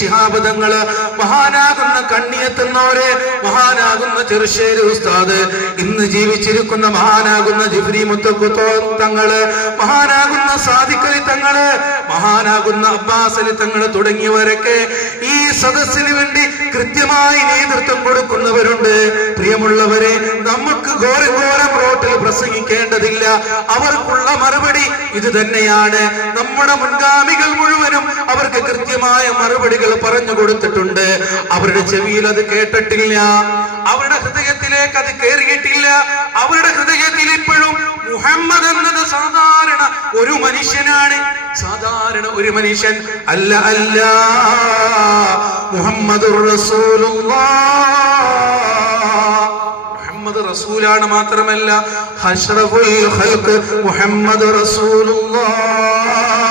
ശിഹാബ് തങ്ങള്, മഹാനാകുന്ന കണ്ണിയെത്തുന്നവരെ, മഹാനാകുന്ന ചെറുശ്ശേരി ഉസ്താദ്, ഇന്ന് ജീവിച്ചിരിക്കുന്ന മഹാനാകുന്ന ജിബ്രി മുത്തഖ്ഖോ തങ്ങള്, മഹാനാകുന്ന സാദിഖ് അലി തങ്ങള്, മഹാനാകുന്ന അബ്ബാസ് അലി തങ്ങള് തുടങ്ങിയവരൊക്കെ ഈ സദസ്സിന് വേണ്ടി കൃത്യമായി നേതൃത്വം കൊടുക്കുന്നവരുണ്ട്. പ്രിയമുള്ളവരെ, നമുക്ക് ഘോരം റോട്ടിൽ പ്രസംഗിക്കേണ്ടതില്ല. അവർക്കുള്ള മറുപടി ഇത് തന്നെയാണ്. നമ്മുടെ മുൻഗാമികൾ മുഴുവനും അവർക്ക് കൃത്യമായ മറുപടികൾ പറഞ്ഞു കൊടുത്തിട്ടുണ്ട്. അവരുടെ ചെവിയിൽ അത് കേട്ടിട്ടില്ല, അവരുടെ ഹൃദയത്തിലേക്ക് അത് കയറിയിട്ടില്ല. അവരുടെ ഹൃദയത്തിൽ ഇപ്പോഴും മുഹമ്മദ് എന്നത് സാധാരണ ഒരു മനുഷ്യനാണ്, സാധാരണ ഒരു മനുഷ്യൻ അല്ല. അല്ല, മുഹമ്മദുർ റസൂലുള്ളാഹ്, മുഹമ്മദ് റസൂലാണ്. മാത്രമല്ല അഷ്റഫുൽ ഖൽഖ് മുഹമ്മദ് റസൂലുള്ളാഹ്.